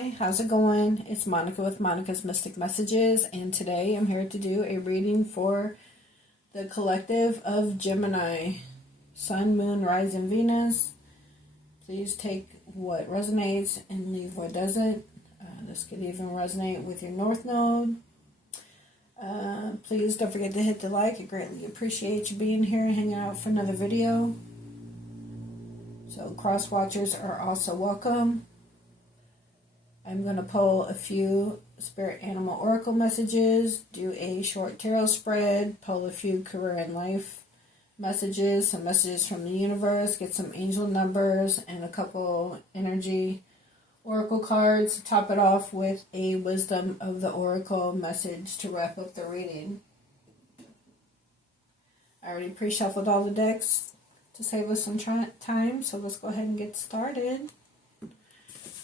Hey, how's it going? It's Monica with Monica's Mystic Messages, and today I'm here to do a reading for the collective of Gemini, Sun, Moon, Rising, Venus. Please take what resonates and leave what doesn't. This could even resonate with your North Node. Please don't forget to hit the like. I greatly appreciate you being here and hanging out for another video. So cross watchers are also welcome. I'm going to pull a few spirit animal oracle messages, do a short tarot spread, pull a few career and life messages, some messages from the universe, get some angel numbers, and a couple energy oracle cards. Top it off with a wisdom of the oracle message to wrap up the reading. I already pre-shuffled all the decks to save us some time, so let's go ahead and get started.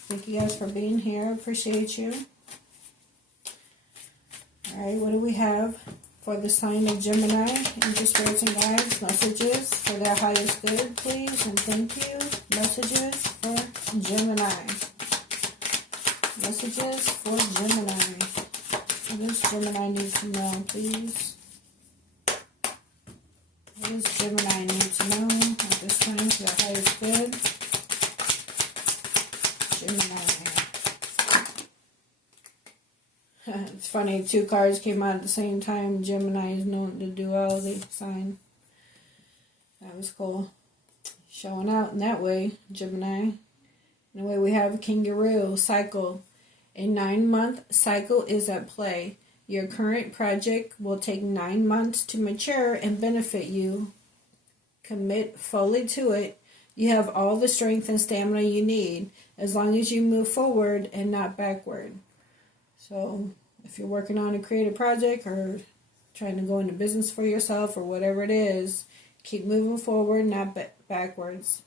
Thank you guys for being here. Appreciate you. Alright, what do we have for the sign of Gemini? Angel spirits and guides, messages for their highest good, please, and thank you. Messages for Gemini. Messages for Gemini. What does Gemini need to know, please? What does Gemini need to know at this time for their highest good? Gemini. It's funny, two cards came out at the same time. Gemini is known the duality sign. That was cool. Showing out in that way, Gemini. In a way, we have Kangaroo cycle. A 9-month cycle is at play. Your current project will take 9 months to mature and benefit you. Commit fully to it. You have all the strength and stamina you need as long as you move forward and not backward. So if you're working on a creative project or trying to go into business for yourself or whatever it is, keep moving forward, not backwards.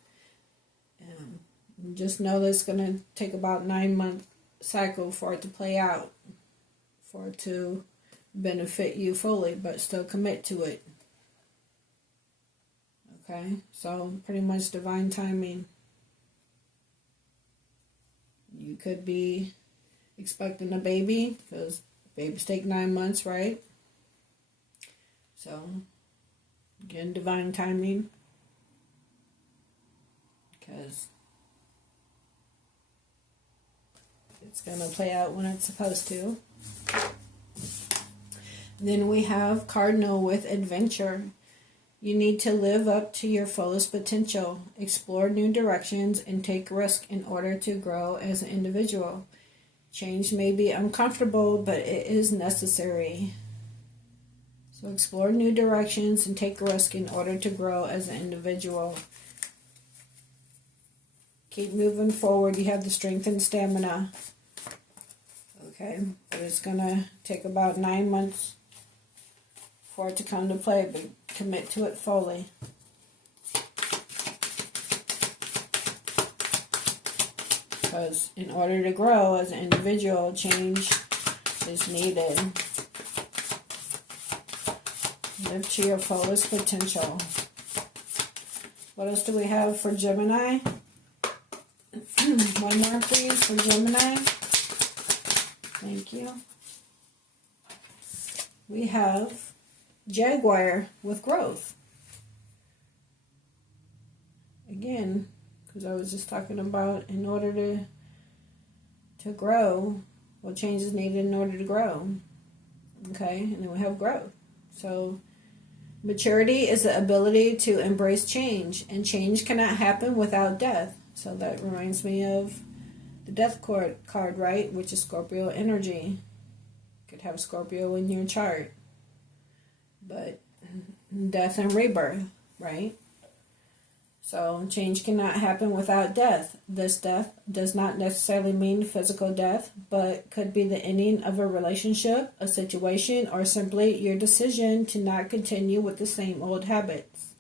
Just know that it's going to take about 9-month cycle for it to play out, for it to benefit you fully, but still commit to it. Okay, so pretty much divine timing. You could be expecting a baby, because babies take 9 months, right? So, again, divine timing. Because it's going to play out when it's supposed to. Then we have Cardinal with adventure. You need to live up to your fullest potential, explore new directions, and take risk in order to grow as an individual. Change may be uncomfortable, but it is necessary. So explore new directions and take risk in order to grow as an individual. Keep moving forward. You have the strength and stamina. Okay, but it's going to take about 9 months for it to come to play, but commit to it fully. Because in order to grow as an individual, change is needed. Live to your fullest potential. What else do we have for Gemini? One more, please, for Gemini. Thank you. We have Jaguar with growth. Again, because I was just talking about in order to grow, what change is needed in order to grow. Okay, and then we have growth. So maturity is the ability to embrace change, and change cannot happen without death. So that reminds me of the death card, right? Which is Scorpio energy. You could have Scorpio in your chart. But death and rebirth, right? So change cannot happen without death. This death does not necessarily mean physical death, but could be the ending of a relationship, a situation, or simply your decision to not continue with the same old habits.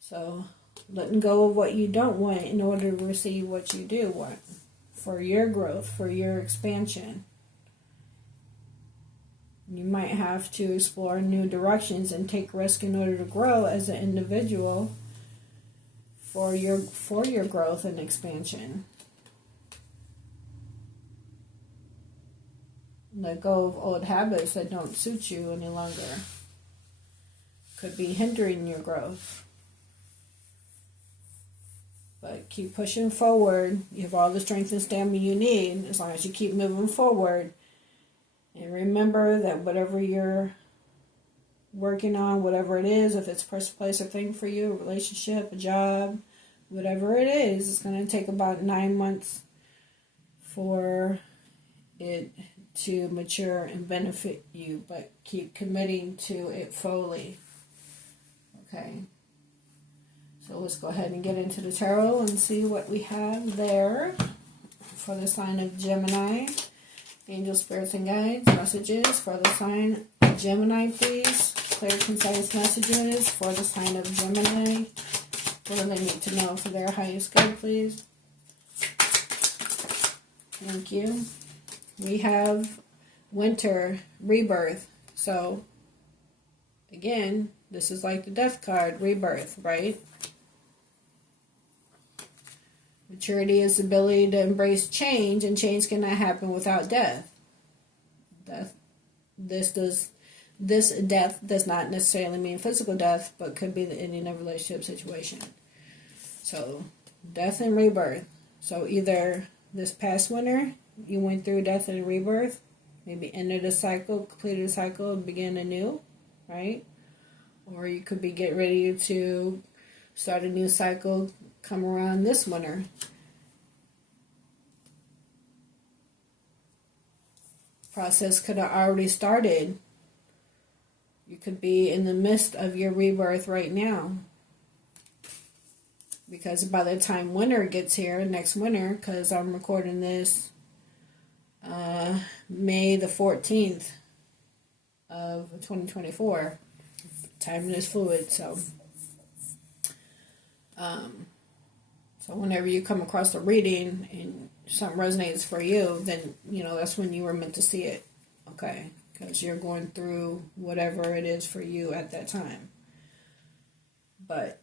So letting go of what you don't want in order to receive what you do want for your growth, for your expansion. You might have to explore new directions and take risk in order to grow as an individual for your growth and expansion. let go of old habits that don't suit you any longer. Could be hindering your growth. But keep pushing forward. You have all the strength and stamina you need as long as you keep moving forward. And remember that whatever you're working on, whatever it is, if it's a person, place, or thing for you, a relationship, a job, whatever it is, it's going to take about 9 months for it to mature and benefit you. But keep committing to it fully. Okay. So let's go ahead and get into the tarot and see what we have there for the sign of Gemini. Angel, spirits, and guides, messages for the sign of Gemini, please. Clear, concise messages for the sign of Gemini. What do they need to know for their highest good, please? Thank you. We have winter, rebirth. So, again, this is like the death card, rebirth, right? Maturity is the ability to embrace change, and change cannot happen without death. This death does not necessarily mean physical death, but could be the ending of a relationship situation. So, death and rebirth. So either this past winter, you went through death and rebirth, maybe ended a cycle, completed a cycle, and began anew, right? Or you could be getting ready to start a new cycle, come around this winter. Process could have already started. You could be in the midst of your rebirth right now. Because by the time winter gets here, next winter, because I'm recording this May the 14th of 2024. Time is fluid, so whenever you come across a reading and something resonates for you, then, that's when you were meant to see it, okay? Because you're going through whatever it is for you at that time. But,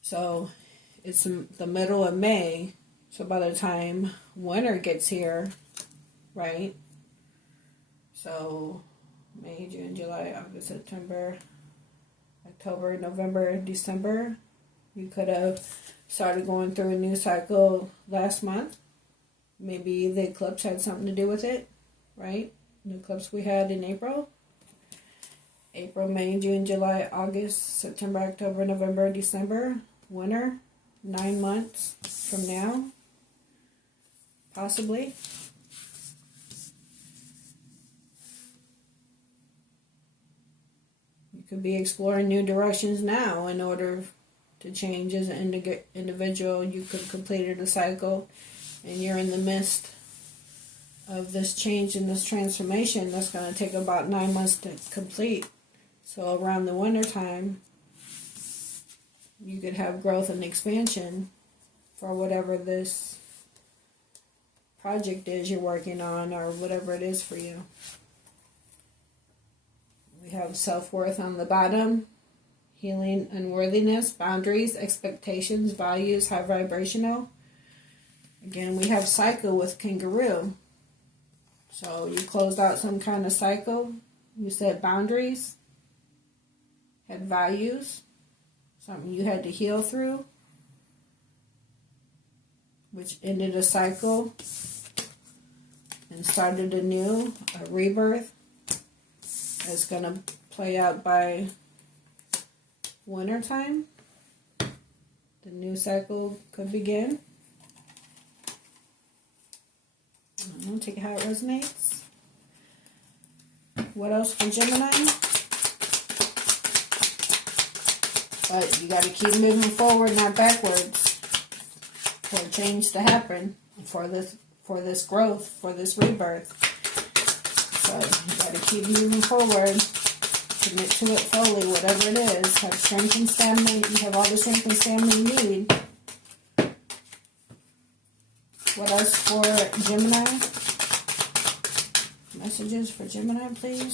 so, it's the middle of May, so by the time winter gets here, right? So, May, June, July, August, September, October, November, December. You could have started going through a new cycle last month. Maybe the eclipse had something to do with it, right? The eclipse we had in April. April, May, June, July, August, September, October, November, December. Winter. 9 months from now. Possibly. You could be exploring new directions now in order to change as an individual. You could have completed a cycle and you're in the midst of this change and this transformation that's going to take about 9 months to complete. So around the winter time, you could have growth and expansion for whatever this project is you're working on or whatever it is for you. We have self-worth on the bottom. Healing, unworthiness, boundaries, expectations, values, high vibrational. Again, we have cycle with kangaroo. So you closed out some kind of cycle. You set boundaries. Had values. Something you had to heal through. Which ended a cycle. And started anew, a rebirth. That's going to play out by winter time. The new cycle could begin. Take it how it resonates. What else for Gemini? But you got to keep moving forward, not backwards, for change to happen, for this growth, for this rebirth. So you got to keep moving forward. Commit to it fully, whatever it is. Have strength and stamina. You have all the strength and stamina you need. What else for Gemini? Messages for Gemini, please.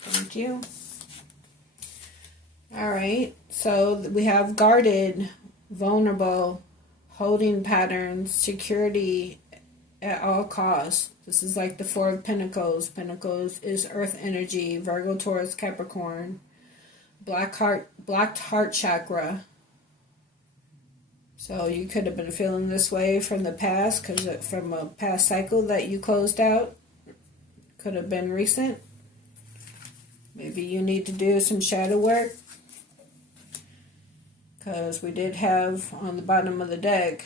Thank you. Alright, so we have guarded, vulnerable, holding patterns, security at all costs. This is like the Four of Pentacles. Pentacles is earth energy, Virgo, Taurus, Capricorn. Blocked heart chakra. So you could have been feeling this way from the past, because from a past cycle that you closed out. Could have been recent. Maybe you need to do some shadow work, because we did have on the bottom of the deck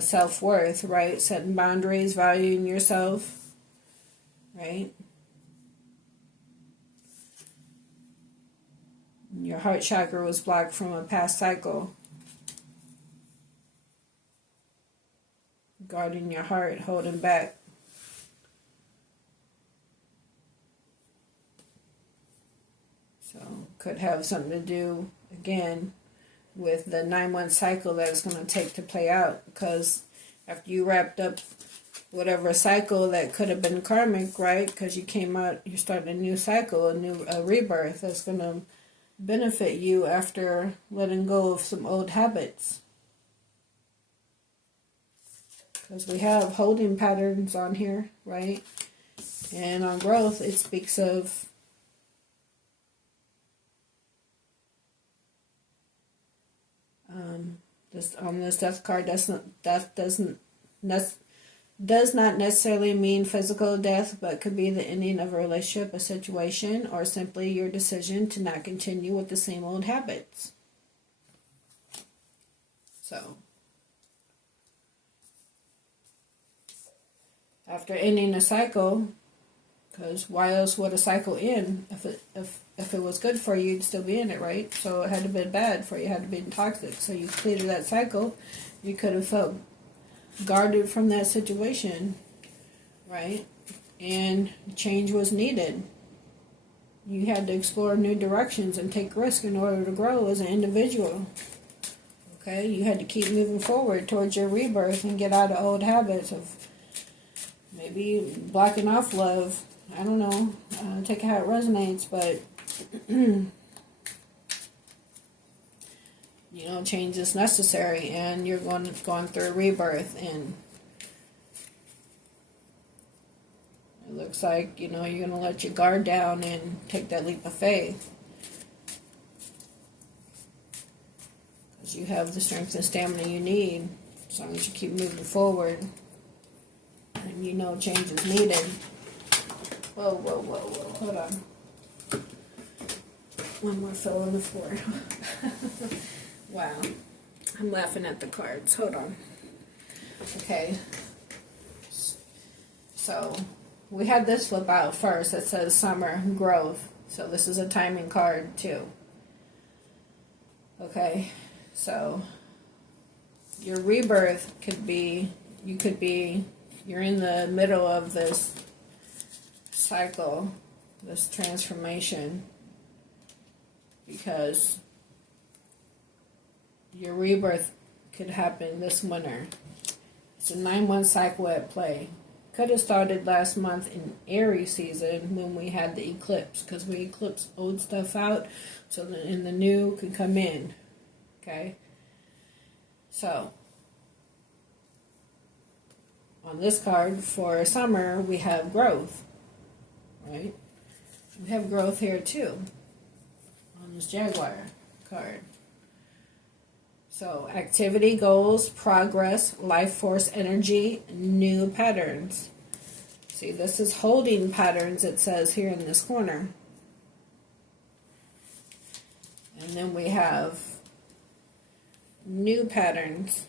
self-worth, right? Setting boundaries, valuing yourself, right? Your heart chakra was blocked from a past cycle. Guarding your heart, holding back. So, could have something to do, again, with the 9-month cycle that it's going to take to play out. Because after you wrapped up whatever cycle that could have been karmic, right? Because you came out, you're starting a new cycle, a rebirth that's going to benefit you after letting go of some old habits. Because we have holding patterns on here, right? And on growth, it speaks of this on this death card. Death does not necessarily mean physical death, but could be the ending of a relationship, a situation, or simply your decision to not continue with the same old habits. So, after ending a cycle, because why else would a cycle end? If it was good for you, you'd still be in it, right? So it had to be bad for you, it had to be toxic. So you completed that cycle, you could have felt guarded from that situation, right? And change was needed. You had to explore new directions and take risks in order to grow as an individual. Okay, you had to keep moving forward towards your rebirth and get out of old habits of maybe blocking off love. I don't know. Take it how it resonates, but you know, change is necessary, and you're going through a rebirth, and it looks like, you know, you're going to let your guard down and take that leap of faith, because you have the strength and stamina you need, as long as you keep moving forward, and you know change is needed. Whoa, whoa, whoa, whoa, hold on. One more fell on the floor. Wow. I'm laughing at the cards. Hold on. Okay. So, we had this flip out first that says summer growth. So, this is a timing card, too. Okay. So, your rebirth could be, you're in the middle of this cycle, this transformation, because your rebirth could happen this winter. It's a 9-month cycle at play. Could have started last month in Aries season when we had the eclipse, because we eclipsed old stuff out so that the new can come in. Okay? So, on this card for summer, we have growth. Right? We have growth here too on this Jaguar card. So, activity, goals, progress, life force energy, new patterns. See, this is holding patterns, it says here in this corner. And then we have new patterns.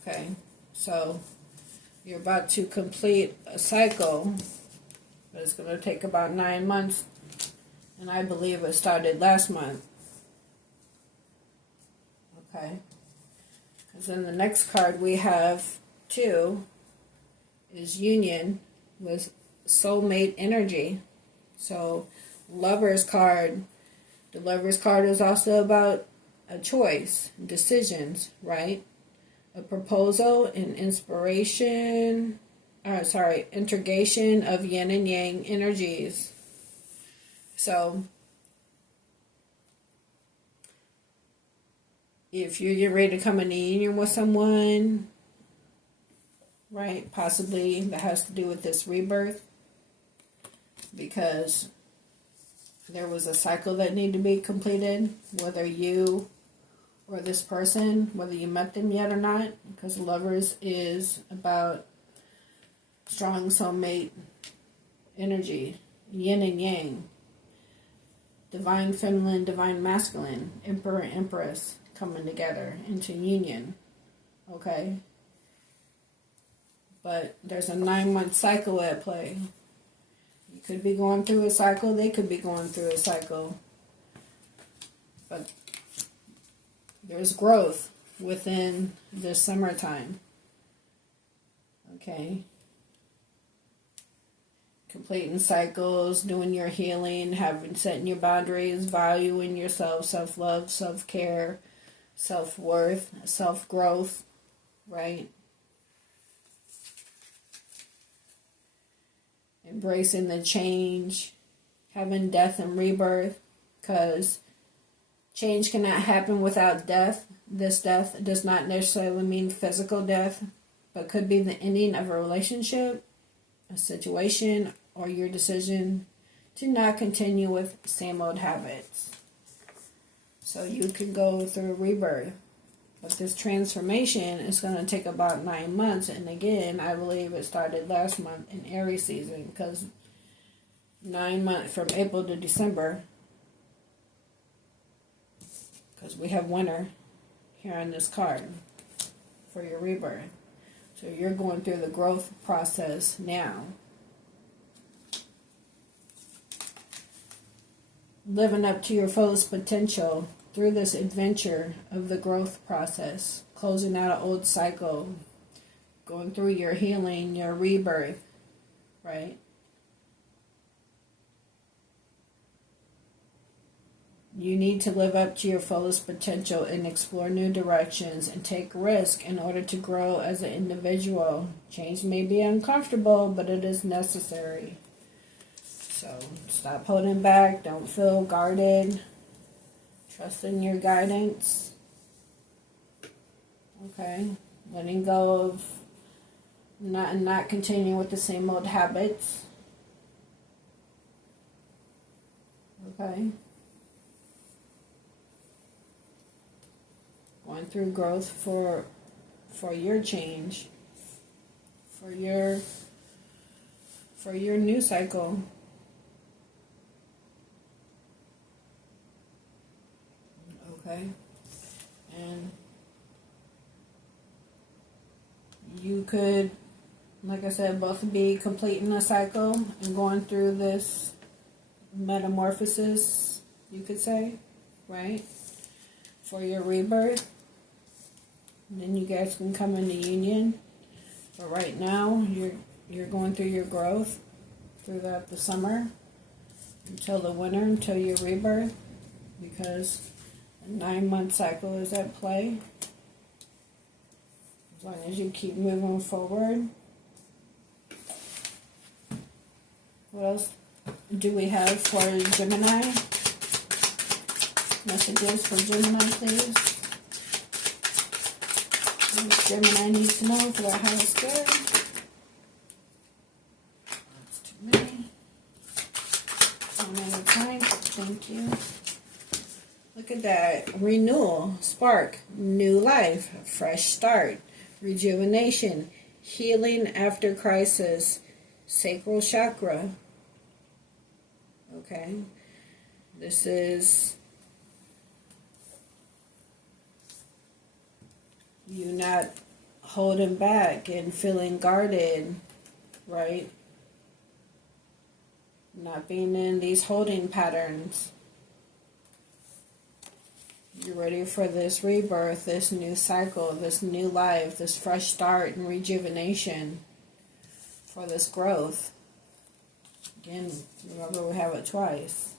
Okay, so you're about to complete a cycle, but it's going to take about 9 months, and I believe it started last month. Okay, because then the next card we have, too, is union with soulmate energy. So, Lover's card. The Lover's card is also about a choice, decisions, right? A proposal and integration of yin and yang energies. So, if you're getting ready to come in a union with someone, right, possibly that has to do with this rebirth, because there was a cycle that needed to be completed, whether you or this person, whether you met them yet or not, because Lovers is about strong soulmate energy, yin and yang, divine feminine, divine masculine, emperor and empress coming together into union, okay? But there's a 9-month cycle at play. You could be going through a cycle, they could be going through a cycle, but there's growth within this summertime, okay? Completing cycles, doing your healing, setting your boundaries, valuing yourself, self-love, self-care, self-worth, self-growth, right? Embracing the change, having death and rebirth, because change cannot happen without death. This death does not necessarily mean physical death, but could be the ending of a relationship, a situation, or your decision to not continue with same old habits. So you can go through rebirth. But this transformation is going to take about 9 months. And again, I believe it started last month in Aries season, because 9 months from April to December, because we have winter here on this card for your rebirth. So you're going through the growth process now. Living up to your fullest potential through this adventure of the growth process. Closing out an old cycle. Going through your healing, your rebirth, right? You need to live up to your fullest potential and explore new directions and take risk in order to grow as an individual. Change may be uncomfortable, but it is necessary. So stop holding back. Don't feel guarded. Trust in your guidance. Okay. Letting go of not continuing with the same old habits. Okay. Going through growth for your change. For your new cycle. Okay, and you could, like I said, both be completing a cycle and going through this metamorphosis, you could say, right, for your rebirth. And then you guys can come into union. But right now, you're going through your growth throughout the summer until the winter, until your rebirth, because a 9-month cycle is at play. As long as you keep moving forward. What else do we have for Gemini? Messages for Gemini, please. What Gemini needs to know for their highest good. That's too many. One at a time. Thank you. Look at that. Renewal, spark, new life, fresh start, rejuvenation, healing after crisis, sacral chakra. Okay. This is you not holding back and feeling guarded, right? Not being in these holding patterns. You're ready for this rebirth, this new cycle, this new life, this fresh start and rejuvenation for this growth. Again, remember we have it twice.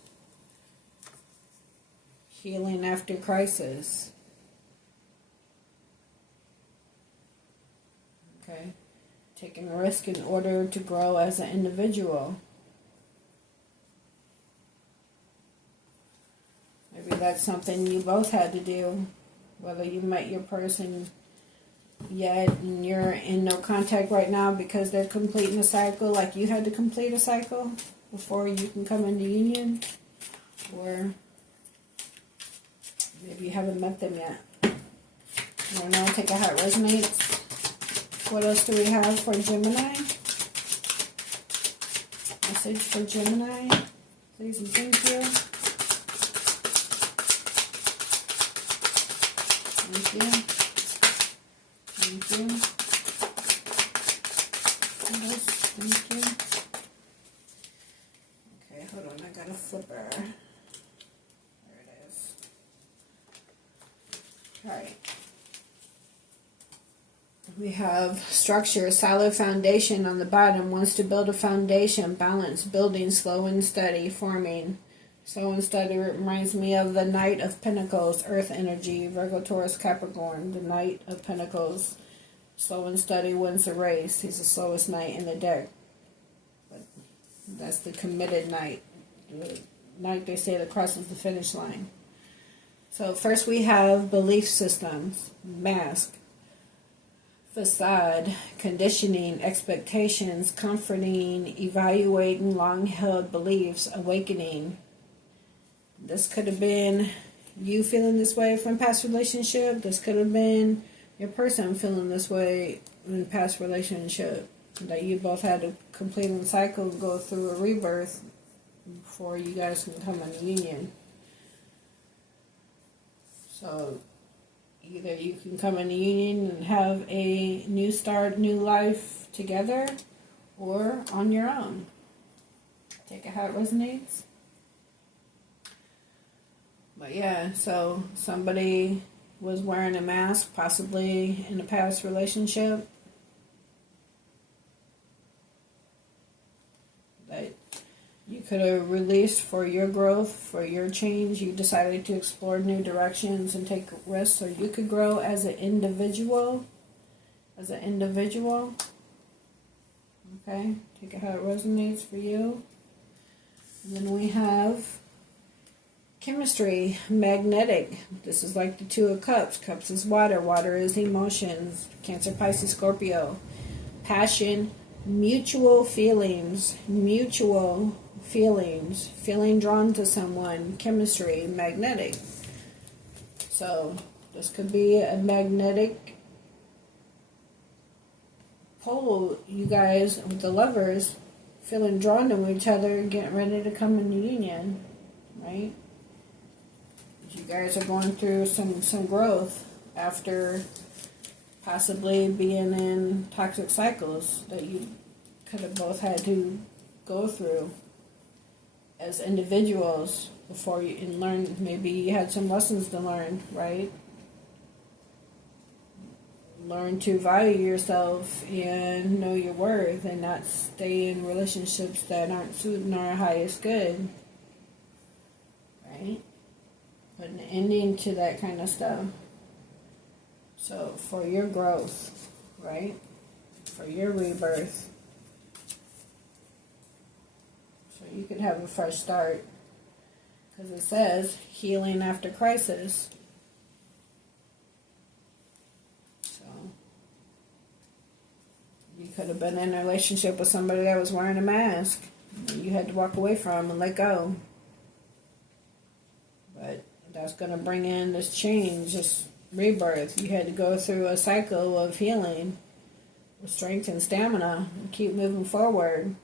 Healing after crisis. Okay. Taking a risk in order to grow as an individual. Maybe that's something you both had to do. whether you met your person yet and you're in no contact right now because they're completing a cycle, like you had to complete a cycle before you can come into union, or maybe you haven't met them yet. I don't know, take a how it resonates. What else do we have for Gemini? Message for Gemini, please and thank you. Thank you. Thank you. Yes, thank you. Okay, hold on, I got a flipper. There it is. Alright. We have structure, solid foundation on the bottom. Wants to build a foundation, balance, building, slow and steady, forming. Slow and steady reminds me of the Knight of Pentacles, Earth energy, Virgo, Taurus, Capricorn. The Knight of Pentacles, slow and steady, wins the race. He's the slowest knight in the deck. But that's the committed knight. The knight, they say, that crosses the finish line. So first we have belief systems, mask, facade, conditioning, expectations, comforting, evaluating long-held beliefs, awakening. This could have been you feeling this way from past relationship. This could have been your person feeling this way in past relationship. That you both had to complete a cycle, go through a rebirth before you guys can come in union. So either you can come in a union and have a new start, new life together, or on your own. Take it how it resonates. But yeah, so somebody was wearing a mask, possibly in a past relationship, that you could have released for your growth, for your change. You decided to explore new directions and take risks so you could grow as an individual. Okay, take it how it resonates for you. And then we have chemistry, magnetic. This is like the Two of Cups. Cups is water. Water is emotions. Cancer, Pisces, Scorpio. Passion, mutual feelings. Feeling drawn to someone. Chemistry, magnetic. So this could be a magnetic pole, you guys, with the lovers, feeling drawn to each other, getting ready to come into union, right? You guys are going through some growth after possibly being in toxic cycles that you could have both had to go through as individuals before you and learn. Maybe you had some lessons to learn, right? Learn to value yourself and know your worth and not stay in relationships that aren't suiting our highest good, right? Put an ending to that kind of stuff. So for your growth, right? For your rebirth. So you could have a fresh start. Because it says healing after crisis. So you could have been in a relationship with somebody that was wearing a mask. You had to walk away from and let go. But that's going to bring in this change, this rebirth. You had to go through a cycle of healing with strength and stamina and keep moving forward.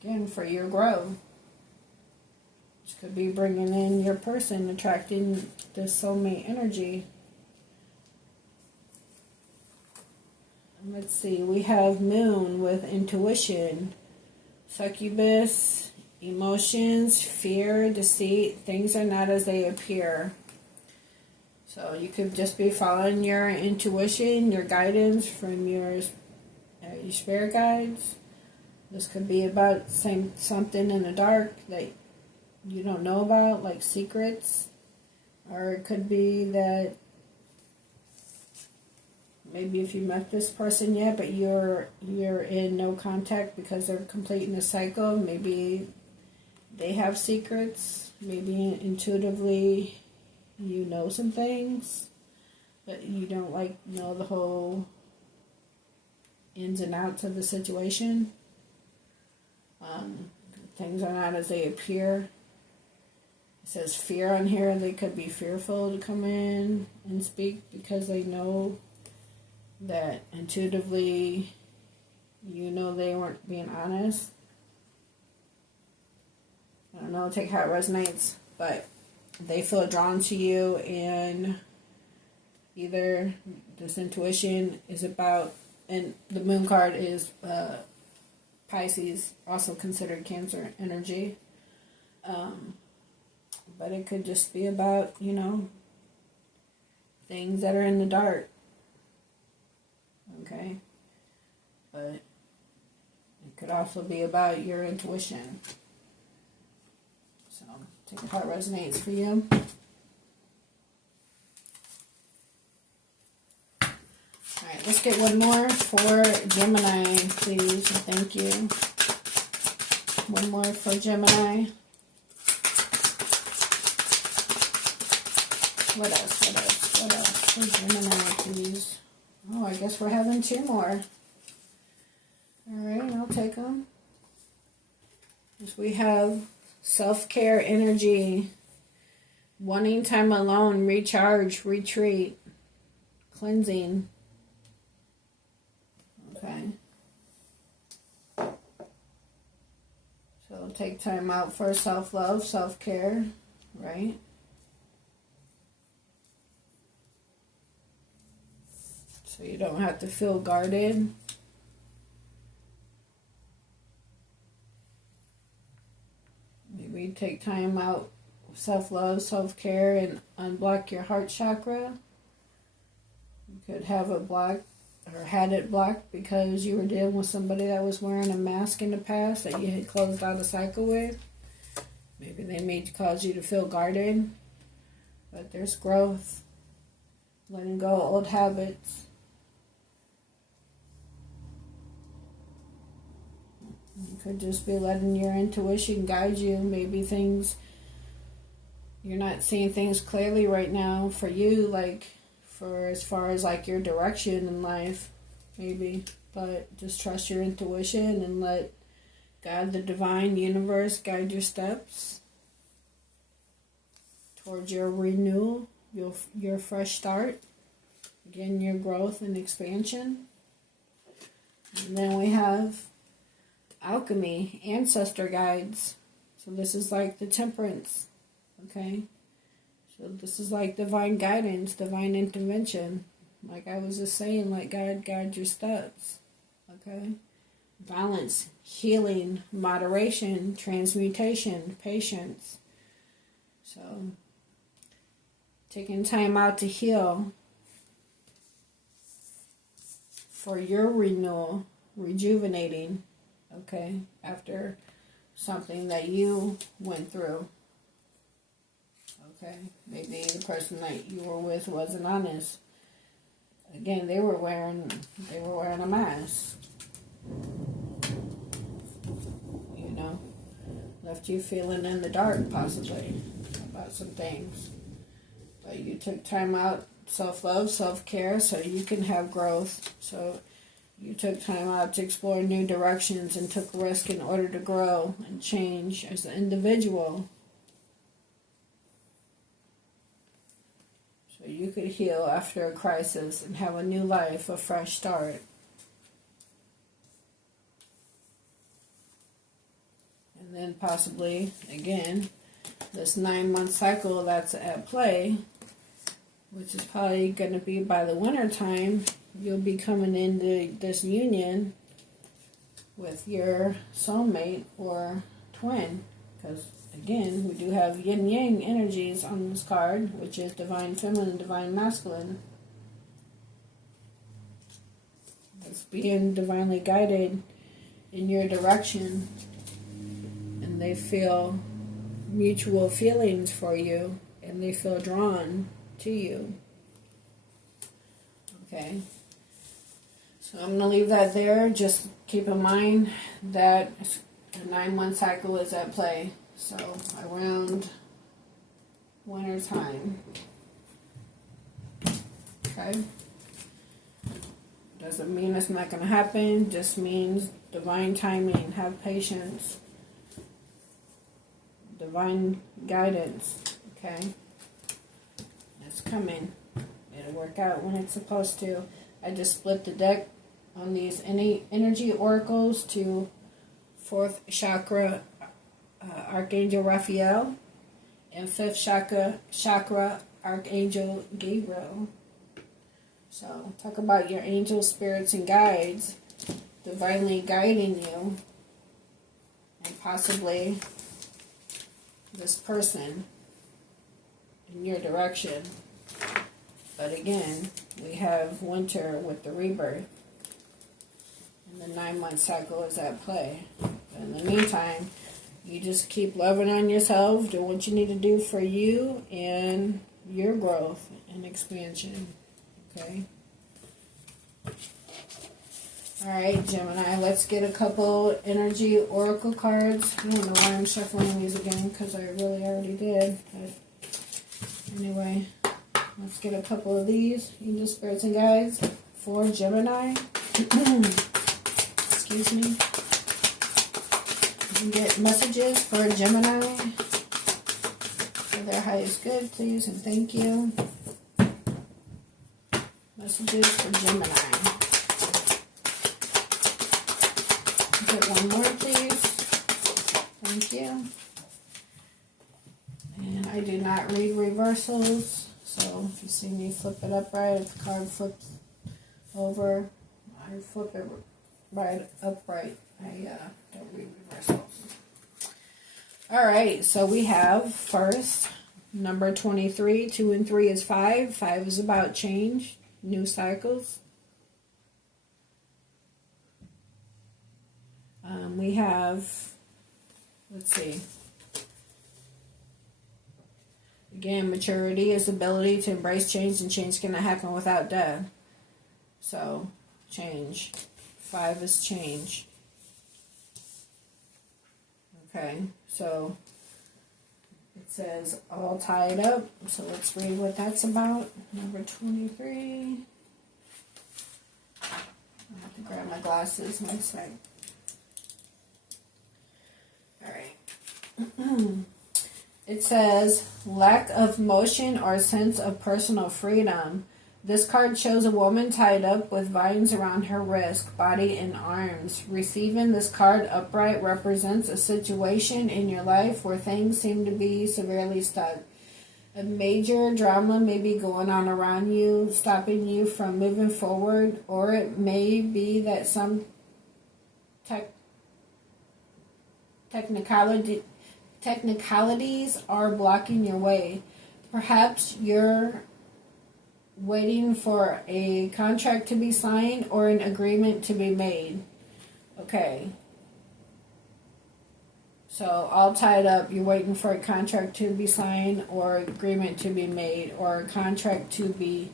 Again, for your growth. Which could be bringing in your person, attracting this soulmate energy. And let's see, we have Moon with intuition, succubus, emotions, fear, deceit. Things are not as they appear. So you could just be following your intuition, your guidance from your spirit guides. This could be about something in the dark that you don't know about, like secrets. Or it could be that maybe if you met this person yet, but you're in no contact because they're completing a cycle, maybe they have secrets. Maybe intuitively you know some things, but you don't like know the whole ins and outs of the situation. Things are not as they appear. It says fear on here. They could be fearful to come in and speak because they know that intuitively, you know, they weren't being honest. I don't know, take how it resonates, but they feel drawn to you, and either this intuition is about, and the moon card is Pisces, also considered Cancer energy. But it could just be about, you know, things that are in the dark. Okay? But it could also be about your intuition. So, take how it resonates for you. Alright, let's get one more for Gemini, please. Thank you. One more for Gemini. What else for Gemini, please? Oh, I guess we're having two more. Alright, I'll take them. We have self-care energy, wanting time alone, recharge, retreat, cleansing. Okay. So take time out for self-love, self-care, right? So you don't have to feel guarded. Maybe take time out, self-love, self-care, and unblock your heart chakra. You could have it blocked or had it blocked because you were dealing with somebody that was wearing a mask in the past that you had closed out a cycle with. Maybe they made cause you to feel guarded. But there's growth. Letting go of old habits. You could just be letting your intuition guide you. Maybe things, you're not seeing things clearly right now for you, like for as far as like your direction in life, maybe. But just trust your intuition and let God, the divine universe, guide your steps towards your renewal, your fresh start. Again, your growth and expansion. And then we have alchemy, ancestor guides. So this is like the temperance, okay? So this is like divine guidance, divine intervention. Like I was just saying, like God guide your steps, okay? Balance, healing, moderation, transmutation, patience. So taking time out to heal for your renewal, rejuvenating, okay, after something that you went through. Okay, maybe the person that you were with wasn't honest. Again, they were wearing a mask. You know, left you feeling in the dark possibly about some things. But you took time out, self-love, self-care, so you can have growth. So you took time out to explore new directions and took risk in order to grow and change as an individual. So you could heal after a crisis and have a new life, a fresh start. And then possibly, again, this 9-month cycle that's at play, which is probably going to be by the winter time, you'll be coming into this union with your soulmate or twin. Because, again, we do have yin-yang energies on this card, which is divine feminine, divine masculine. It's being divinely guided in your direction. And they feel mutual feelings for you. And they feel drawn to you. Okay. So I'm going to leave that there. Just keep in mind that the 9-month cycle is at play. So around winter time. Okay? Doesn't mean it's not going to happen. Just means divine timing. Have patience. Divine guidance. Okay? It's coming. It'll work out when it's supposed to. I just split the deck on these energy oracles to 4th chakra Archangel Raphael and 5th chakra Archangel Gabriel. So talk about your angels, spirits, and guides divinely guiding you, and possibly this person in your direction. But again, we have winter with the rebirth, and the 9-month cycle is at play. But in the meantime, you just keep loving on yourself, do what you need to do for you and your growth and expansion. Okay? Alright, Gemini, let's get a couple energy oracle cards. I don't know why I'm shuffling these again, because I really already did. But anyway, let's get a couple of these. Angel, spirits, and guides for Gemini. Excuse me. You can get messages for Gemini for their highest good, please, and thank you. Messages for Gemini. Get one more, please. Thank you. And I do not read reversals, so if you see me flip it upright, if the card flips over, I flip it right upright. I don't read reversals. Alright, so we have first number 23. 2 and 3 is 5. 5 is about change, new cycles. We have, let's see. Again, maturity is the ability to embrace change, and change cannot happen without death. So, change. 5 is change. Okay, so it says all tied up. So let's read what that's about. Number 23. I have to grab my glasses one sec. Alright. It says, lack of motion or sense of personal freedom. This card shows a woman tied up with vines around her wrist, body, and arms. Receiving this card upright represents a situation in your life where things seem to be severely stuck. A major drama may be going on around you, stopping you from moving forward, or it may be that some technicalities are blocking your way. Perhaps you're waiting for a contract to be signed or an agreement to be made. Okay. So, all tied up, you're waiting for a contract to be signed or agreement to be made or a contract to be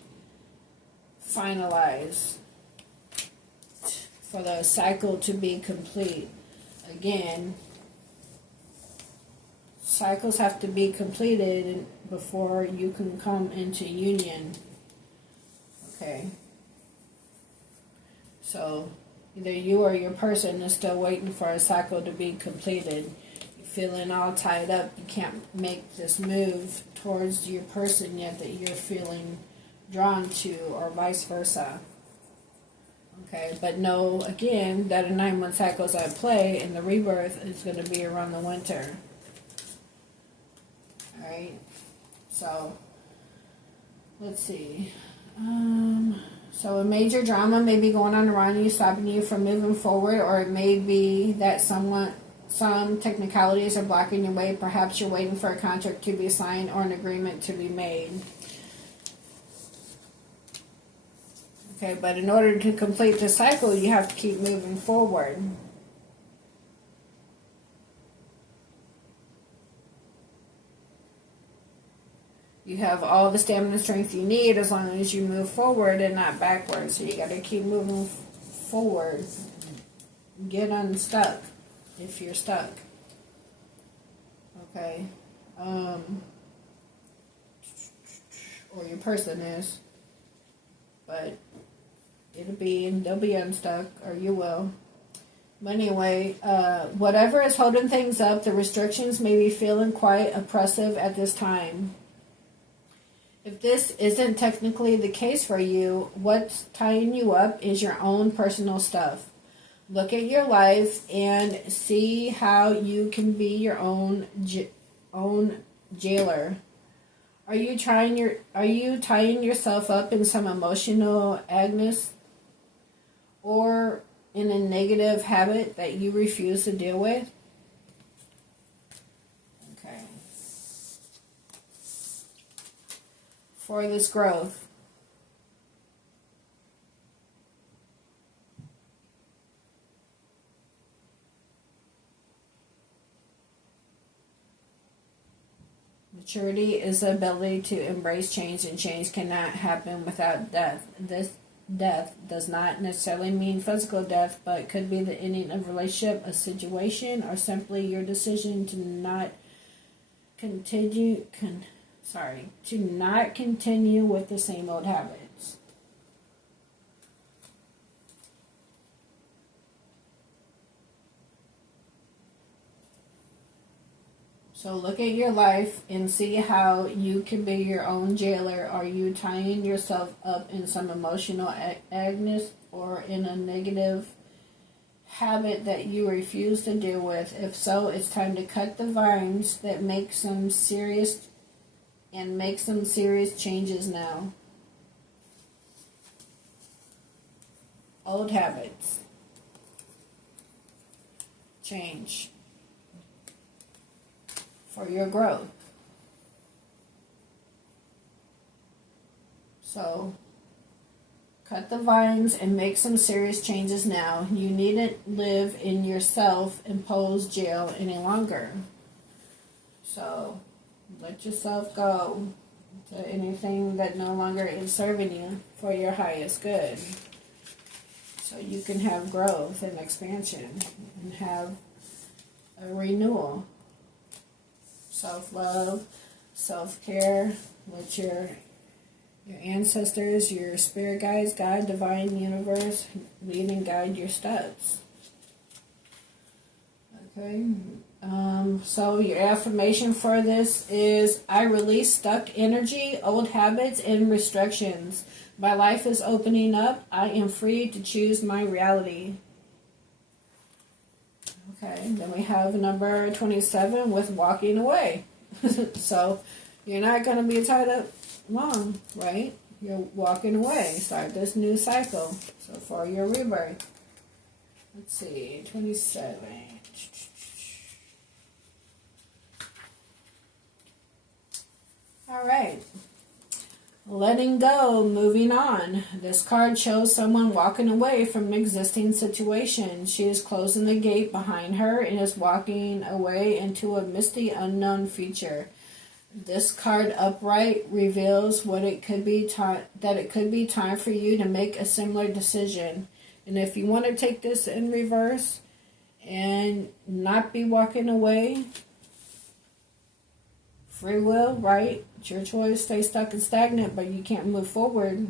finalized for the cycle to be complete. Again, cycles have to be completed before you can come into union. Okay. So, either you or your person is still waiting for a cycle to be completed. You're feeling all tied up. You can't make this move towards your person yet that you're feeling drawn to, or vice versa. Okay, but know, again, that a 9-month cycle is at play, and the rebirth is going to be around the winter. Alright, so, let's see. So a major drama may be going on around you, stopping you from moving forward, or it may be that some technicalities are blocking your way. Perhaps you're waiting for a contract to be signed or an agreement to be made. Okay, but in order to complete the cycle, you have to keep moving forward. You have all the stamina and strength you need as long as you move forward and not backwards. So you got to keep moving forward. Get unstuck if you're stuck. Okay. or your person is. But they'll be unstuck, or you will. But anyway, whatever is holding things up, the restrictions may be feeling quite oppressive at this time. If this isn't technically the case for you, what's tying you up is your own personal stuff. Look at your life and see how you can be your own jailer. Are you tying yourself up in some emotional agony or in a negative habit that you refuse to deal with? Okay. For this growth. Maturity is the ability to embrace change, and change cannot happen without death. This death does not necessarily mean physical death, but could be the ending of a relationship, a situation, or simply your decision to not continue with the same old habits. So look at your life and see how you can be your own jailer. Are you tying yourself up in some emotional agony or in a negative habit that you refuse to deal with? If so, it's time to cut the vines that make some serious changes now. Old habits. Change. For your growth. So, cut the vines and make some serious changes now. You needn't live in your self-imposed jail any longer. So, let yourself go to anything that no longer is serving you for your highest good. So you can have growth and expansion and have a renewal. Self-love, self-care, let your ancestors, your spirit guides, God, divine universe, lead and guide your steps. Okay. So your affirmation for this is, I release stuck energy, old habits, and restrictions. My life is opening up. I am free to choose my reality. Okay, then we have number 27 with walking away. So you're not going to be tied up long, right? You're walking away. Start this new cycle. So for your rebirth. Let's see, 27. All right. Letting go, moving on. This card shows someone walking away from an existing situation. She is closing the gate behind her and is walking away into a misty, unknown future. This card upright reveals what it could be that it could be time for you to make a similar decision. And if you want to take this in reverse and not be walking away, free will, right? It's your choice. Stay stuck and stagnant, but you can't move forward.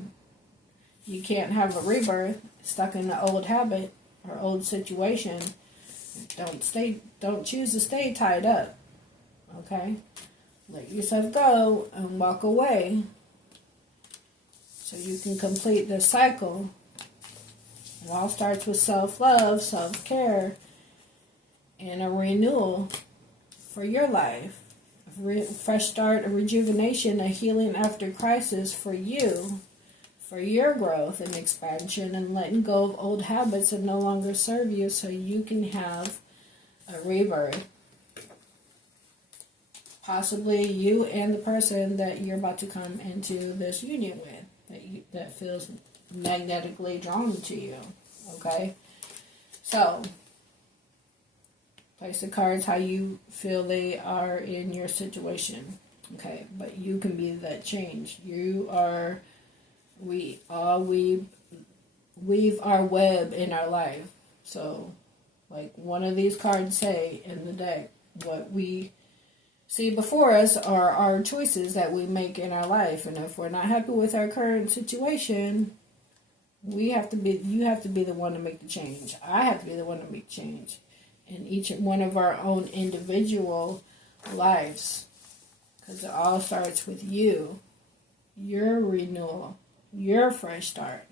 You can't have a rebirth stuck in an old habit or old situation. Don't choose to stay tied up. Okay? Let yourself go and walk away so you can complete this cycle. It all starts with self-love, self-care, and a renewal for your life. A fresh start, a rejuvenation, a healing after crisis for you, for your growth and expansion, and letting go of old habits that no longer serve you so you can have a rebirth. Possibly you and the person that you're about to come into this union with, that feels magnetically drawn to you. Okay? So, place the cards how you feel they are in your situation. Okay? But you can be that change. We all weave our web in our life. So, like one of these cards say in the deck, what we See, before us are our choices that we make in our life, and if we're not happy with our current situation, you have to be the one to make the change. I have to be the one to make change in each one of our own individual lives, because it all starts with you, your renewal, your fresh start.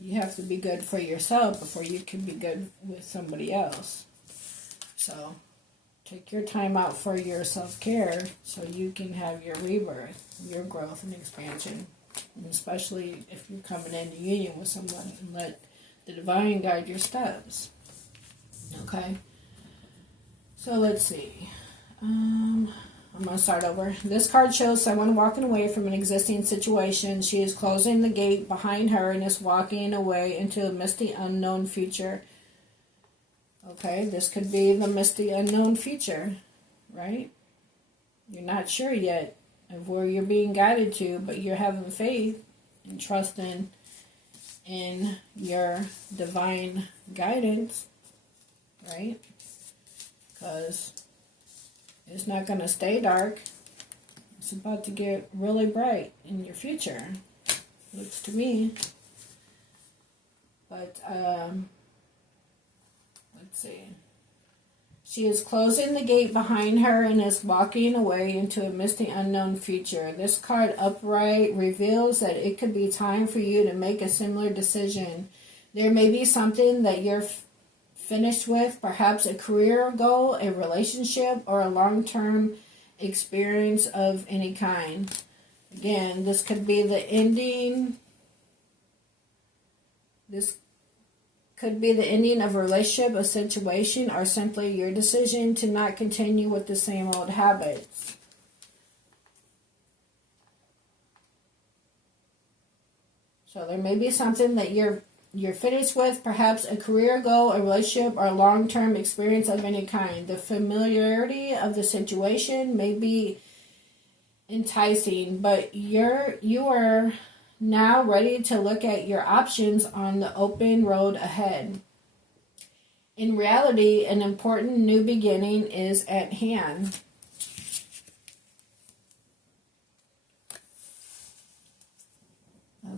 You have to be good for yourself before you can be good with somebody else. So take your time out for your self-care so you can have your rebirth, your growth and expansion. And especially if you're coming into union with someone, and let the divine guide your steps. Okay? So let's see. I'm going to start over. This card shows someone walking away from an existing situation. She is closing the gate behind her and is walking away into a misty unknown future. Okay, this could be the misty unknown future, right? You're not sure yet of where you're being guided to, but you're having faith and trusting in your divine guidance, right? Because it's not going to stay dark. It's about to get really bright in your future, looks to me. But, let's see. She is closing the gate behind her and is walking away into a misty unknown future. This card upright reveals that it could be time for you to make a similar decision. There may be something that you're finished with, perhaps a career goal, a relationship, or a long-term experience of any kind. Again, this could be the ending. This could be the ending of a relationship, a situation, or simply your decision to not continue with the same old habits. So there may be something that you're finished with, perhaps a career goal, a relationship, or a long-term experience of any kind. The familiarity of the situation may be enticing, but you are now ready to look at your options on the open road ahead. In reality, an important new beginning is at hand.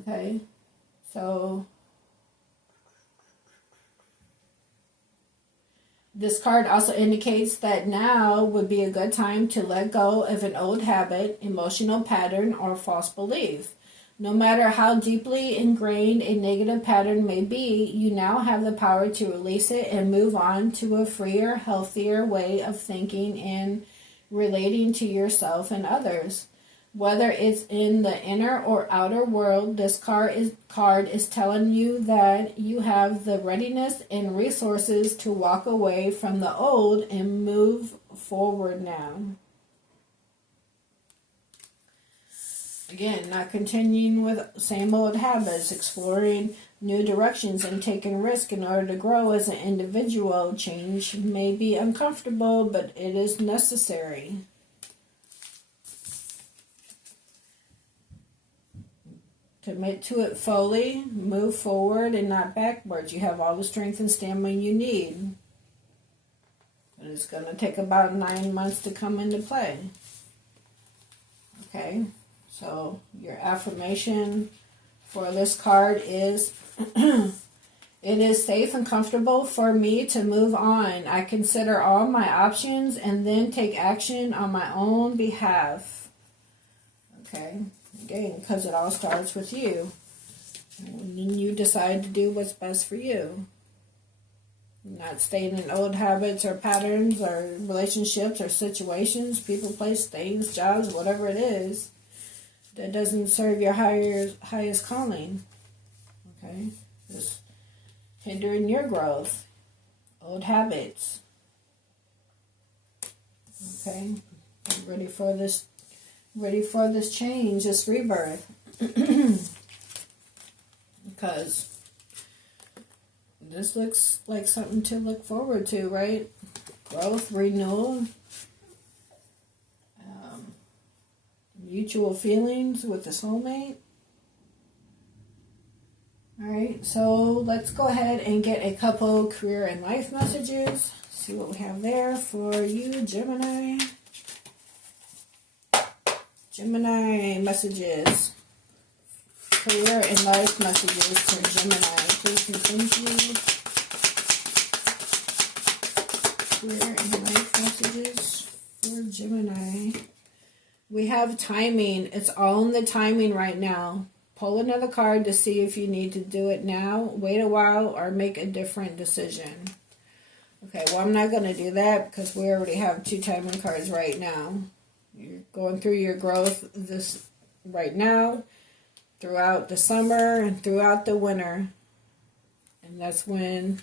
Okay, so this card also indicates that now would be a good time to let go of an old habit, emotional pattern, or false belief. No matter how deeply ingrained a negative pattern may be, you now have the power to release it and move on to a freer, healthier way of thinking and relating to yourself and others. Whether it's in the inner or outer world, this card is telling you that you have the readiness and resources to walk away from the old and move forward now. Again, not continuing with same old habits, exploring new directions and taking risk in order to grow as an individual. Change may be uncomfortable, but it is necessary. Commit to it fully, move forward and not backwards. You have all the strength and stamina you need. But it's going to take about 9 months to come into play. Okay? So your affirmation for this card is, it is safe and comfortable for me to move on. I consider all my options and then take action on my own behalf. Okay, again, because it all starts with you. And then you decide to do what's best for you. Not staying in old habits or patterns or relationships or situations, people, place, things, jobs, whatever it is, that doesn't serve your highest calling. Okay? Just hindering your growth. Old habits. Okay? Ready for this change, this rebirth. Because this looks like something to look forward to, right? Growth, renewal, mutual feelings with the soulmate. Alright, so let's go ahead and get a couple career and life messages. See what we have there for you, Gemini. Gemini messages. Career and life messages for Gemini. Please and thank you. Career and life messages for Gemini. We have timing. It's all in the timing right now. Pull another card to see if you need to do it now, wait a while, or make a different decision. Okay, well, I'm not going to do that because we already have 2 timing cards right now. You're going through your growth this right now, throughout the summer, and throughout the winter. And that's when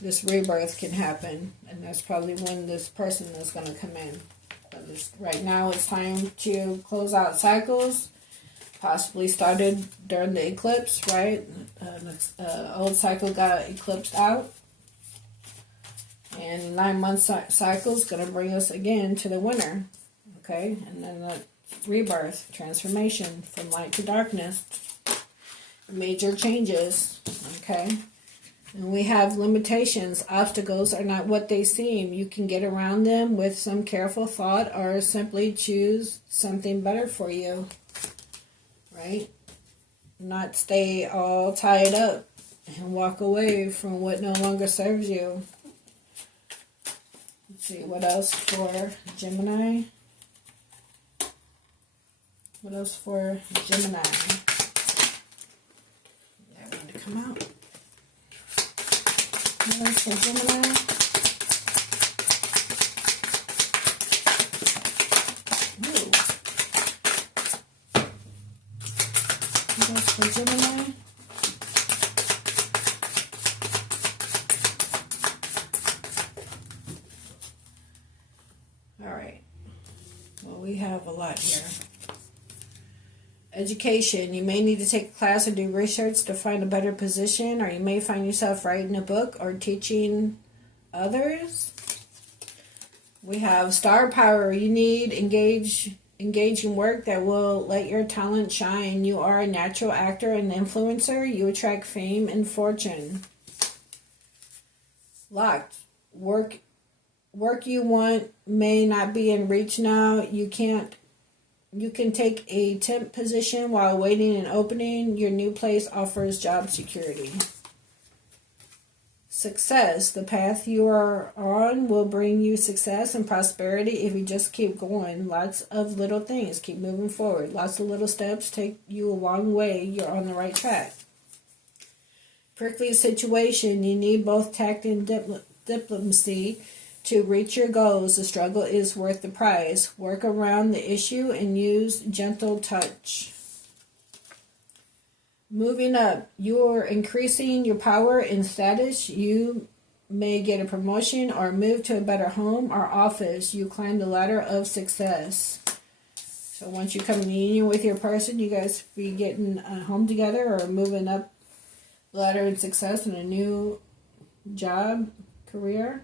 this rebirth can happen. And that's probably when this person is going to come in. But right now, it's time to close out cycles. Possibly started during the eclipse, right? Old cycle got eclipsed out. And 9-month cycle is going to bring us again to the winter. Okay? And then the rebirth, transformation from light to darkness. Major changes. Okay? And we have limitations. Obstacles are not what they seem. You can get around them with some careful thought or simply choose something better for you. Right? Not stay all tied up and walk away from what no longer serves you. Let's see, what else for Gemini? What else for Gemini? That one to come out. What else for Gemini? For Gemini. Alright. Well, we have a lot here. Education. You may need to take a class or do research to find a better position, or you may find yourself writing a book or teaching others. We have star power. You need engage in work that will let your talent shine. You are a natural actor and influencer. You attract fame and fortune. Locked. Work you want may not be in reach now. You can take a temp position while waiting an opening. Your new place offers job security. Success. The path you are on will bring you success and prosperity if you just keep going. Lots of little things. Keep moving forward. Lots of little steps take you a long way. You're on the right track. Prickly situation. You need both tact and diplomacy to reach your goals. The struggle is worth the price. Work around the issue and use gentle touch. Moving up, you're increasing your power and status. You may get a promotion or move to a better home or office. You climb the ladder of success. So once you come in union with your person, you guys be getting a home together or moving up the ladder of success in a new job, career.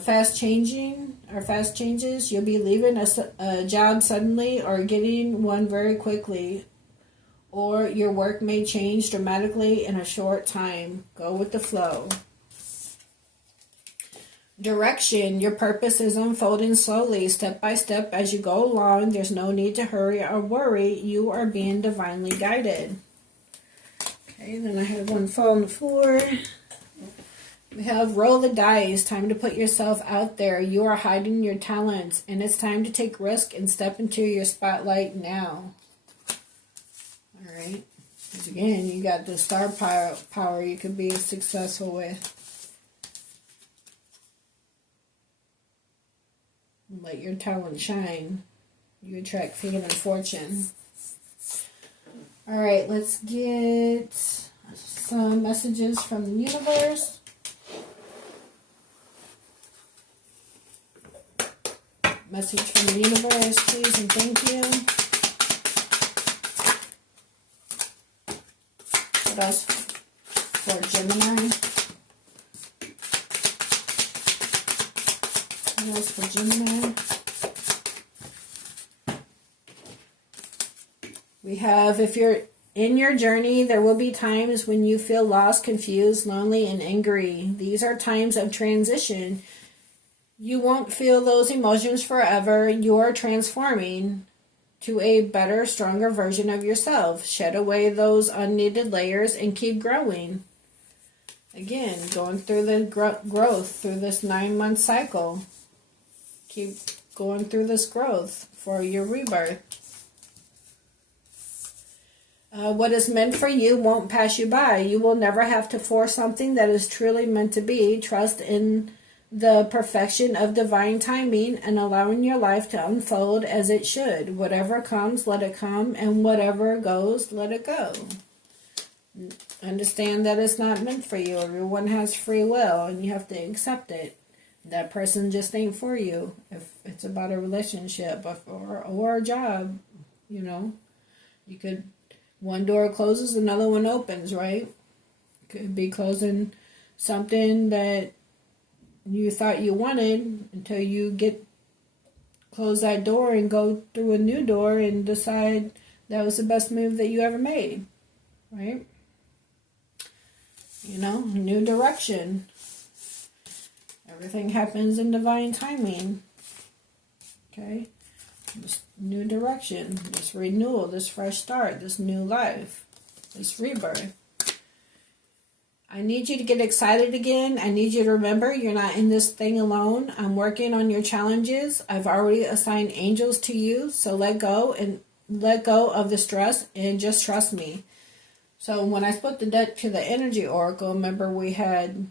Fast changes. You'll be leaving a job suddenly or getting one very quickly. Or your work may change dramatically in a short time. Go with the flow. Direction. Your purpose is unfolding slowly, step by step as you go along. There's no need to hurry or worry. You are being divinely guided. Okay, then I have one fall on the floor. We have roll the dice. Time to put yourself out there. You are hiding your talents, and it's time to take risk and step into your spotlight now. Alright, because again, you got the star power you could be successful with. Let your talent shine. You attract fame and fortune. Alright, let's get some messages from the universe. Message from the universe, please and thank you. What else for Gemini? What else for Gemini? We have, if you're in your journey, there will be times when you feel lost, confused, lonely, and angry. These are times of transition. You won't feel those emotions forever. You are transforming. to a better, stronger version of yourself. Shed away those unneeded layers and keep growing. Again, going through the growth through this 9-month cycle. Keep going through this growth for your rebirth. What is meant for you won't pass you by. You will never have to force something that is truly meant to be. Trust in the perfection of divine timing and allowing your life to unfold as it should. Whatever comes, let it come, and whatever goes, let it go. Understand that it's not meant for you. Everyone has free will, and you have to accept it. That person just ain't for you. If it's about a relationship or a job, you know, you could, one door closes, another one opens, right? Could be closing something that you thought you wanted until you close that door and go through a new door and decide that was the best move that you ever made, right? You know, new direction. Everything happens in divine timing. Okay? This new direction, this renewal, this fresh start, this new life, this rebirth. I need you to get excited again. I need you to remember you're not in this thing alone. I'm working on your challenges. I've already assigned angels to you. So let go of the stress and just trust me. So when I spoke the deck to the energy oracle, remember we had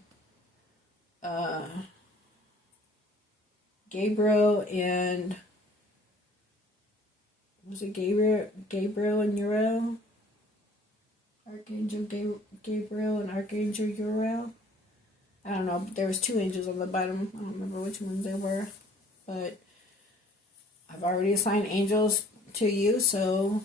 Gabriel and was it Gabriel and Uriel? Archangel Gabriel and Archangel Uriel. I don't know. There was 2 angels on the bottom. I don't remember which ones they were. But I've already assigned angels to you, so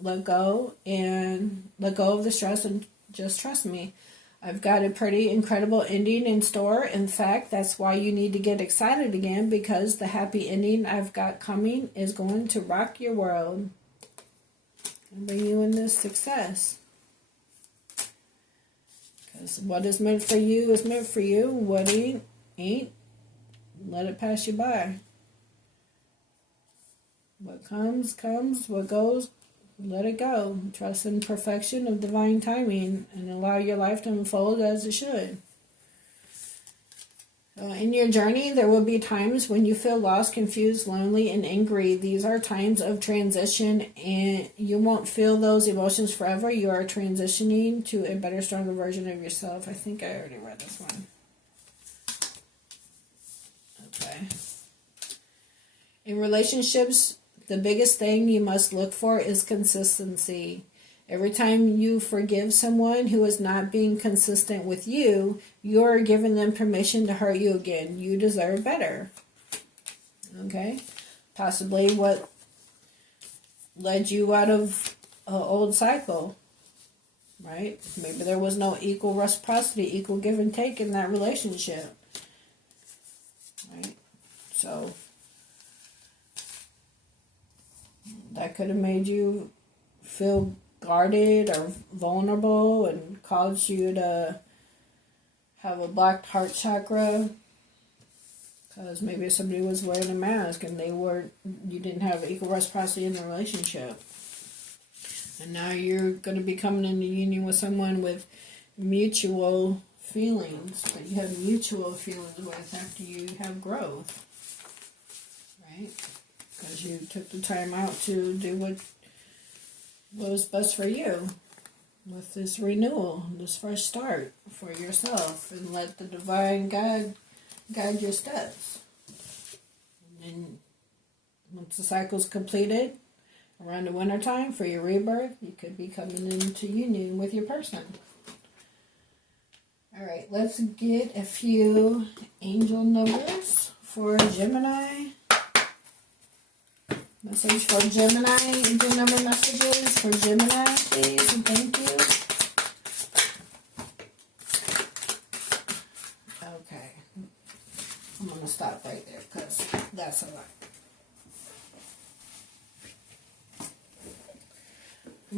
let go of the stress and just trust me. I've got a pretty incredible ending in store. In fact, that's why you need to get excited again, because the happy ending I've got coming is going to rock your world and bring you in this success. Because what is meant for you is meant for you. What ain't, let it pass you by. What comes. What goes, let it go. Trust in perfection of divine timing and allow your life to unfold as it should. In your journey, there will be times when you feel lost, confused, lonely, and angry. These are times of transition, and you won't feel those emotions forever. You are transitioning to a better, stronger version of yourself. I think I already read this one. Okay. In relationships, the biggest thing you must look for is consistency. Every time you forgive someone who is not being consistent with you, you're giving them permission to hurt you again. You deserve better. Okay? Possibly what led you out of an old cycle. Right? Maybe there was no equal reciprocity, equal give and take in that relationship. Right? So that could have made you feel guarded or vulnerable and caused you to have a blocked heart chakra, because maybe somebody was wearing a mask and you didn't have equal reciprocity in the relationship, and now you're going to be coming into union with someone with mutual feelings, but you have mutual feelings with after you have growth, right? Because you took the time out to do what was best for you with this renewal, this fresh start for yourself, and let the divine guide your steps. And then once the cycle's completed, around the winter time for your rebirth, you could be coming into union with your person. Alright, let's get a few angel numbers for Gemini. Message for Gemini, angel number messages for Gemini, please, and thank you. Okay. I'm going to stop right there because that's a lot.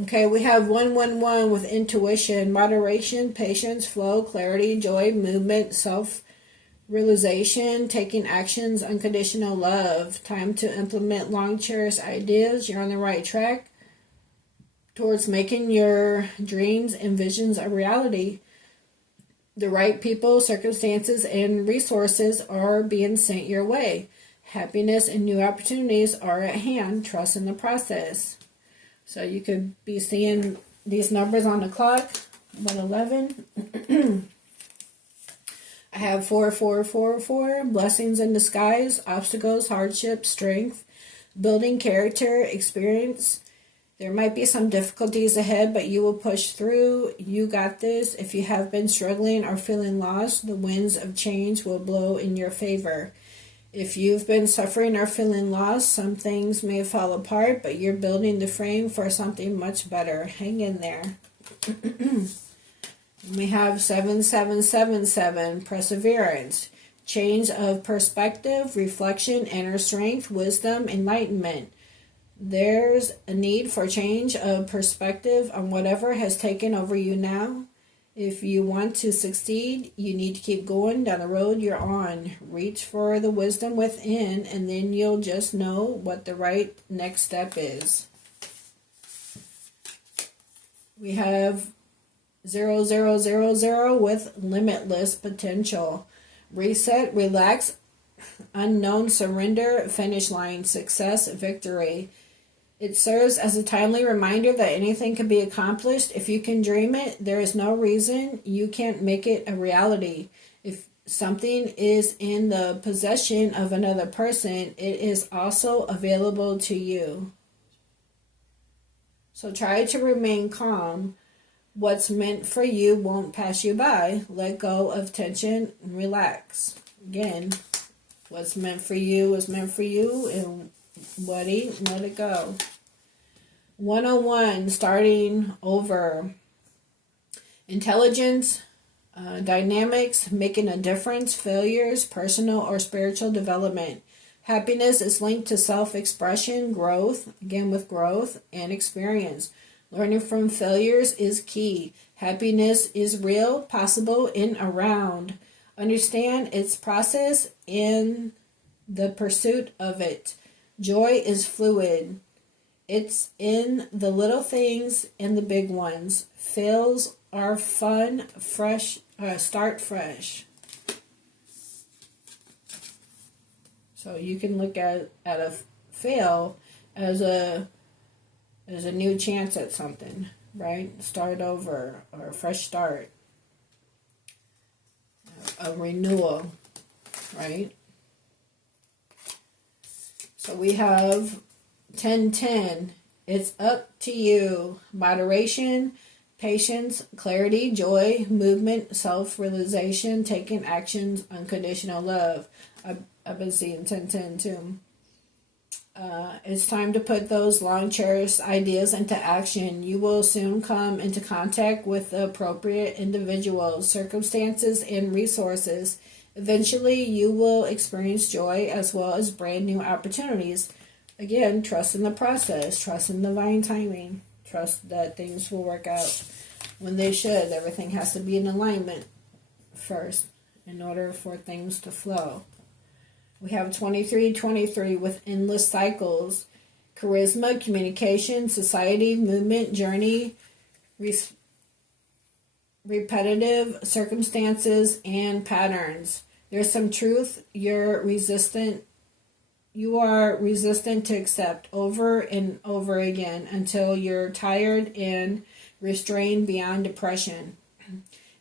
Okay, we have 111 with intuition, moderation, patience, flow, clarity, joy, movement, realization, taking actions, unconditional love. Time to implement long cherished ideas. You're on the right track towards making your dreams and visions a reality. The right people, circumstances, and resources are being sent your way. Happiness and new opportunities are at hand. Trust in the process. So you could be seeing these numbers on the clock. 111. I have 4444. Blessings in disguise. Obstacles, hardship, strength. Building character, experience. There might be some difficulties ahead, but you will push through. You got this. If you have been struggling or feeling lost, the winds of change will blow in your favor. If you've been suffering or feeling lost, some things may fall apart, but you're building the frame for something much better. Hang in there. We have 7777, perseverance. Change of perspective, reflection, inner strength, wisdom, enlightenment. There's a need for change of perspective on whatever has taken over you now. If you want to succeed, you need to keep going down the road you're on. Reach for the wisdom within, and then you'll just know what the right next step is. We have 0000 with limitless potential. Reset, relax, unknown, surrender, finish line, success, victory. It serves as a timely reminder that anything can be accomplished. If you can dream it, there is no reason you can't make it a reality. If something is in the possession of another person, it is also available to you. So try to remain calm. What's meant for you won't pass you by. Let go of tension and relax. Again, what's meant for you is meant for you, and let it go. 101, starting over. Intelligence, dynamics, making a difference, failures, personal or spiritual development. Happiness is linked to self-expression, growth, again with growth, and experience. Learning from failures is key. Happiness is real, possible, and around. Understand its process in the pursuit of it. Joy is fluid. It's in the little things and the big ones. Fails are fun, fresh, start fresh. So you can look at a fail as a new chance at something, right? Start over, or a fresh start. A renewal, right? So we have 1010. It's up to you. Moderation, patience, clarity, joy, movement, self-realization, taking actions, unconditional love. I've been seeing 1010 too. It's time to put those long-cherished ideas into action. You will soon come into contact with the appropriate individuals, circumstances, and resources. Eventually, you will experience joy as well as brand new opportunities. Again, trust in the process, trust in divine timing, trust that things will work out when they should. Everything has to be in alignment first in order for things to flow. We have 2323 with endless cycles, charisma, communication, society, movement, journey, repetitive circumstances, and patterns. There's some truth you are resistant to accept over and over again until you're tired and restrained beyond depression.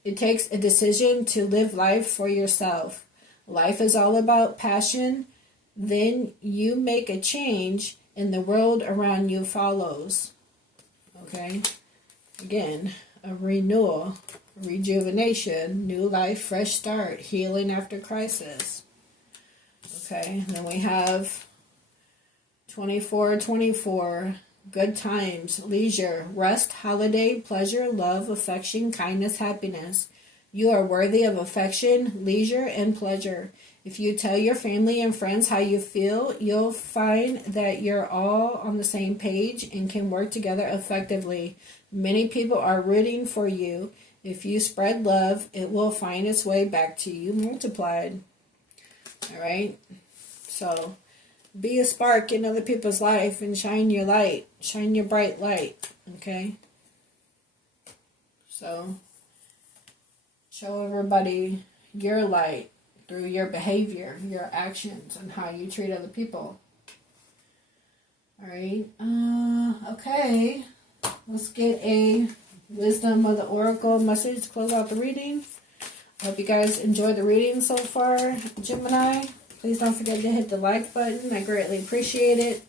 It takes a decision to live life for yourself. Life is all about passion. Then you make a change and the world around you follows. Okay? Again, a renewal, rejuvenation, new life, fresh start, healing after crisis. Okay, and then we have 2424, good times, leisure, rest, holiday, pleasure, love, affection, kindness, happiness. You are worthy of affection, leisure, and pleasure. If you tell your family and friends how you feel, you'll find that you're all on the same page and can work together effectively. Many people are rooting for you. If you spread love, it will find its way back to you multiplied. All right? So be a spark in other people's life and shine your light. Shine your bright light. Okay? So show everybody your light through your behavior, your actions, and how you treat other people. All right. Okay. Let's get a Wisdom of the Oracle message to close out the reading. Hope you guys enjoyed the reading so far, Gemini. Please don't forget to hit the like button. I greatly appreciate it.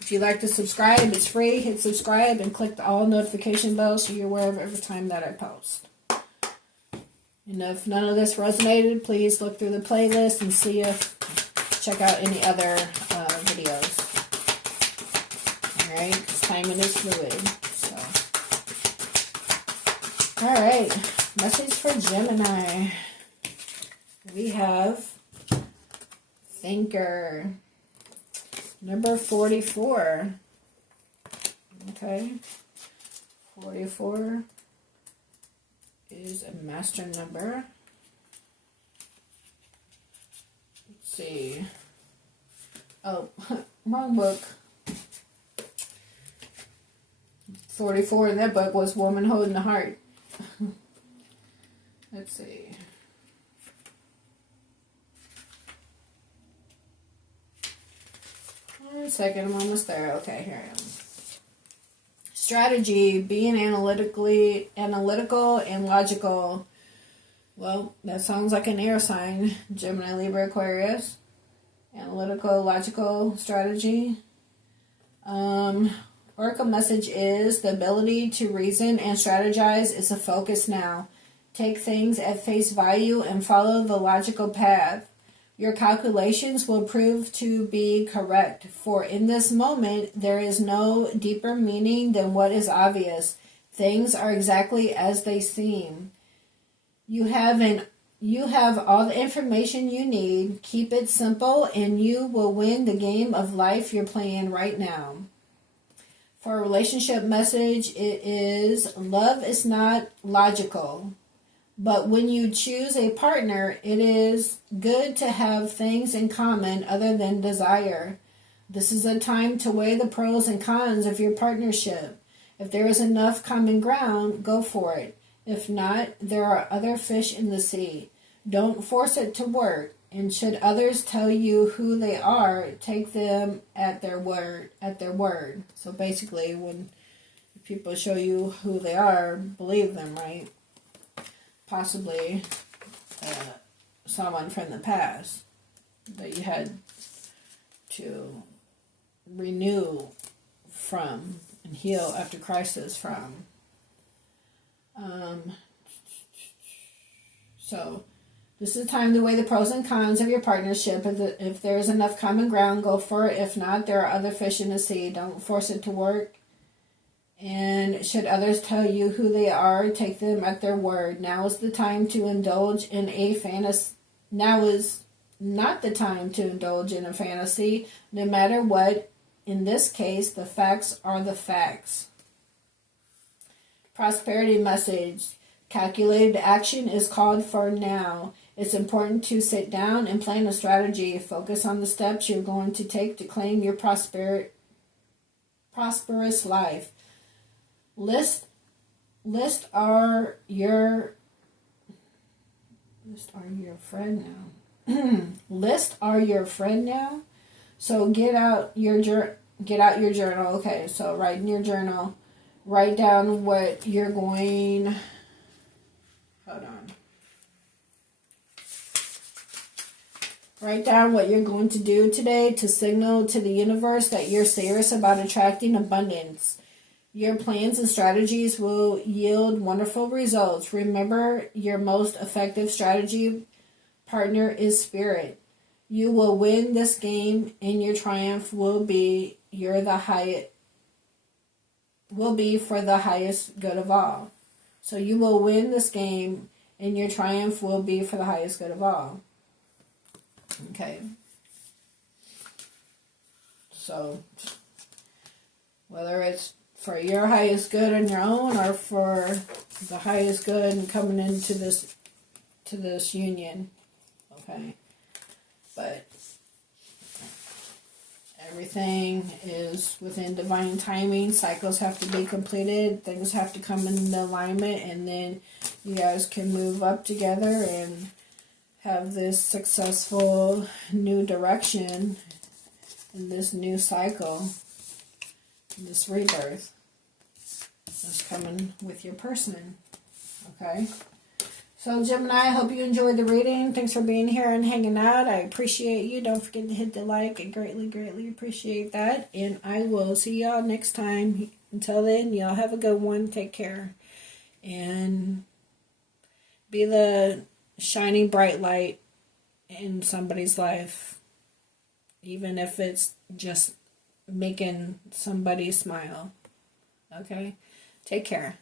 If you'd like to subscribe, it's free. Hit subscribe and click the all notification bell so you're aware of every time that I post. And if none of this resonated, please look through the playlist and see if check out any other videos. Alright, because timing is fluid. So, alright, message for Gemini. We have Thinker. Number 44. Okay. 44 is a master number. Let's see. Oh, wrong book. 44 in that book was Woman Holding the Heart. Let's see. Wait a second, I'm almost there. Okay, here I am. Strategy, being analytical and logical. Well, that sounds like an air sign. Gemini, Libra, Aquarius. Analytical, logical strategy. Oracle message is the ability to reason and strategize is a focus now. Take things at face value and follow the logical path. Your calculations will prove to be correct, for in this moment there is no deeper meaning than what is obvious. Things are exactly as they seem. You have all the information you need. Keep it simple and you will win the game of life you're playing right now. For a relationship message, it is love is not logical. But when you choose a partner, it is good to have things in common other than desire. This is a time to weigh the pros and cons of your partnership. If there is enough common ground, go for it. If not, there are other fish in the sea. Don't force it to work. And should others tell you who they are, take them at their word. So basically, when people show you who they are, believe them, right? Possibly someone from the past that you had to renew from and heal after crisis from. So this is a time to weigh the pros and cons of your partnership. If there's enough common ground, go for it. If not, there are other fish in the sea. Don't force it to work. And should others tell you who they are, take them at their word. Now is the time to indulge in a fantasy. Now is not the time to indulge in a fantasy. No matter what, in this case, the facts are the facts. Prosperity message. Calculated action is called for now. It's important to sit down and plan a strategy. Focus on the steps you're going to take to claim your prosperous life. List are your friend now. List are your friend now. So get out your journal. Okay, so write in your journal. Write down what you're going. Hold on. Write down what you're going to do today to signal to the universe that you're serious about attracting abundance. Your plans and strategies will yield wonderful results. Remember, your most effective strategy partner is spirit. You will win this game, and your triumph will be for the highest good of all. So you will win this game, and your triumph will be for the highest good of all. Okay. So whether it's for your highest good on your own or for the highest good and coming into this union. Okay? But everything is within divine timing. Cycles have to be completed. Things have to come into alignment, and then you guys can move up together and have this successful new direction in this new cycle, this rebirth that's coming with your person. Okay? So, Gemini, I hope you enjoyed the reading. Thanks for being here and hanging out. I appreciate you. Don't forget to hit the like. I greatly, greatly appreciate that. And I will see y'all next time. Until then, y'all have a good one. Take care. And be the shining bright light in somebody's life. Even if it's just making somebody smile. Okay? Take care.